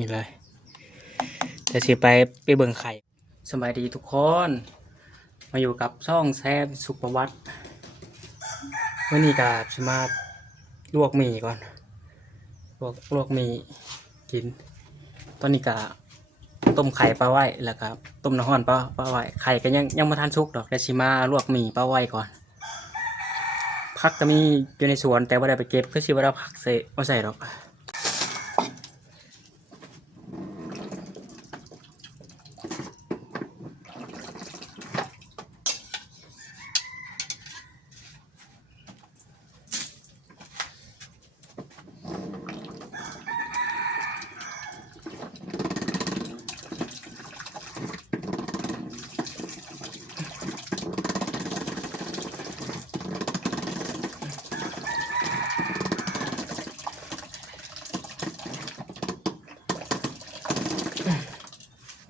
นี่เลยจะสิไปเบิ่งไข่สบายดีทุกคน มาอยู่กับช่องแซมสุขประวัติวันนี้ก็จะมาลวกหมี่ก่อนลวกหมี่กิน ตอนนี้ก็ต้มไข่ปลาไว้แล้วก็ต้มน้ำร้อนปลาไว้ไข่ก็ยังมาทานสุกดอกแต่ชิมาลวกหมี่ปลาไว้ก่อนผักก็มีอยู่ในสวนแต่ว่าได้ไปเก็บก็ชิว่าเราผักใส่ดอก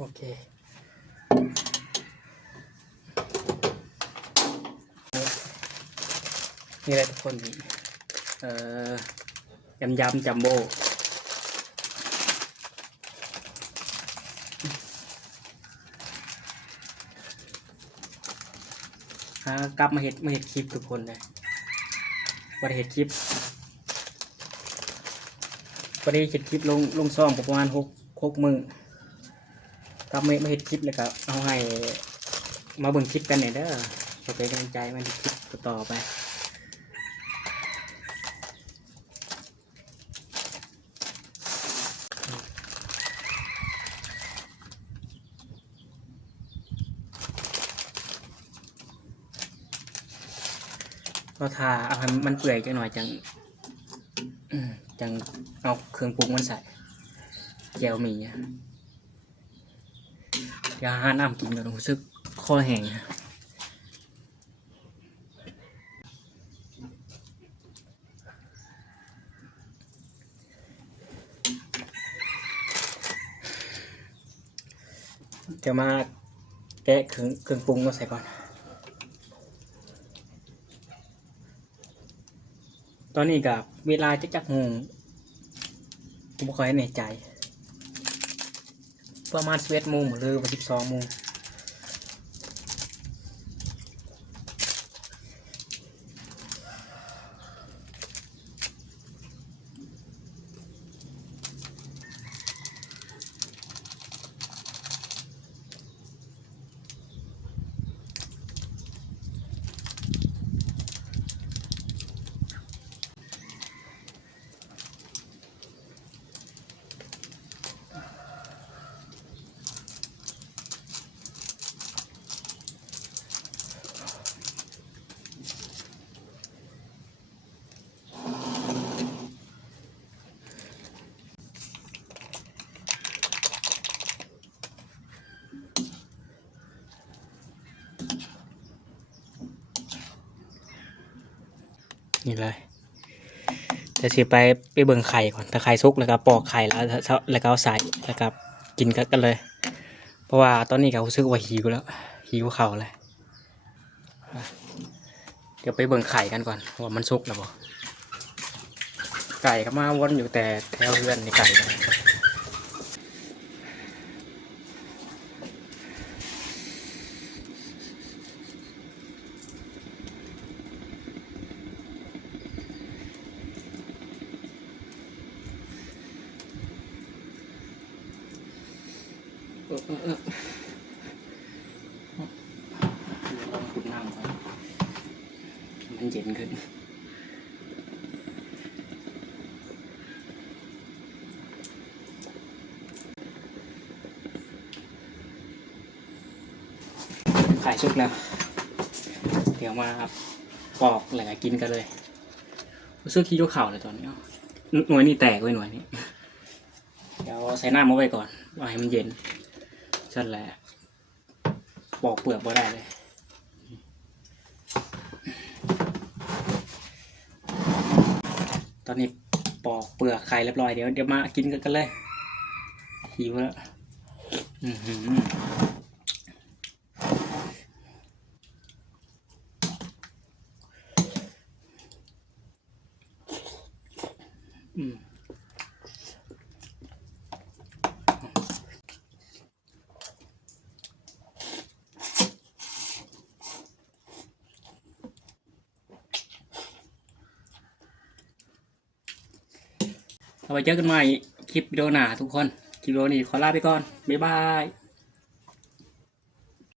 โอเคนี่แหละทุกคนยำจัมโบ้กลับมาเห็ดคลิปทุกคนเลยวันเห็ดคลิปลงซ่องประมาณ6 มื้อกลับมาเห็ดคลิปแล้วก็เอาให้มาเบิ่งคลิปกันเนี่ยเด้อเพื่อเป็นกำลังใจมันคลิปต่อไปก็ทาเอาให้มันเปื่อยจังหน่อยจังเอาเครื่องปรุงมันใส่แก้วหมี่อย่าหาน้ำกินก็รู้สึกคอแห้งจะมาแกะเครื่องปรุงมาใส่ก่อนตอนนี้กับเวลาจักโมงผมไม่ค่อยแน่ใจประมาณ11 โมงหรือว่า12 โมงนี่เลยจะสิไปเบิ่งไข่ก่อนถ้าไข่สุกแล้วก็ปอกไข่แล้วก็เอาใส่แล้วก็กินกันเลย เพราะว่าตอนนี้ก็รู้สึกว่าหิวแล้วหิวข้าวเลยเดี๋ยวไปเบิ่งไข่กันก่อนว่ามันสุกแล้วบ่ไก่ก็มาวนอยู่แต่แถวเรือนในไก่ต้องขุดน้ำก่อนมันเย็นขึ้นไข่สุกแล้วเดี๋ยวมาปอกแล้วก็กินกันเลยรู้สึกขี้ยกเข่าเลยตอนนี้หน่วยนี่แตกไว้หน่วยนี้เดี๋ยวใส่น้ำมาไว้ก่อนว่าให้มันเย็นชัดแหละปอกเปลือกบ่ได้เลยตอนนี้ปอกเปลือกไข่เรียบร้อยเดี๋ยวมากินกันเลยหิวแล้ว เอาไว้เจอกันใหม่คลิปวิดีโอหน้าทุกคนคลิปวิดีโอนี้ขอลาไปก่อนบ๊ายบาย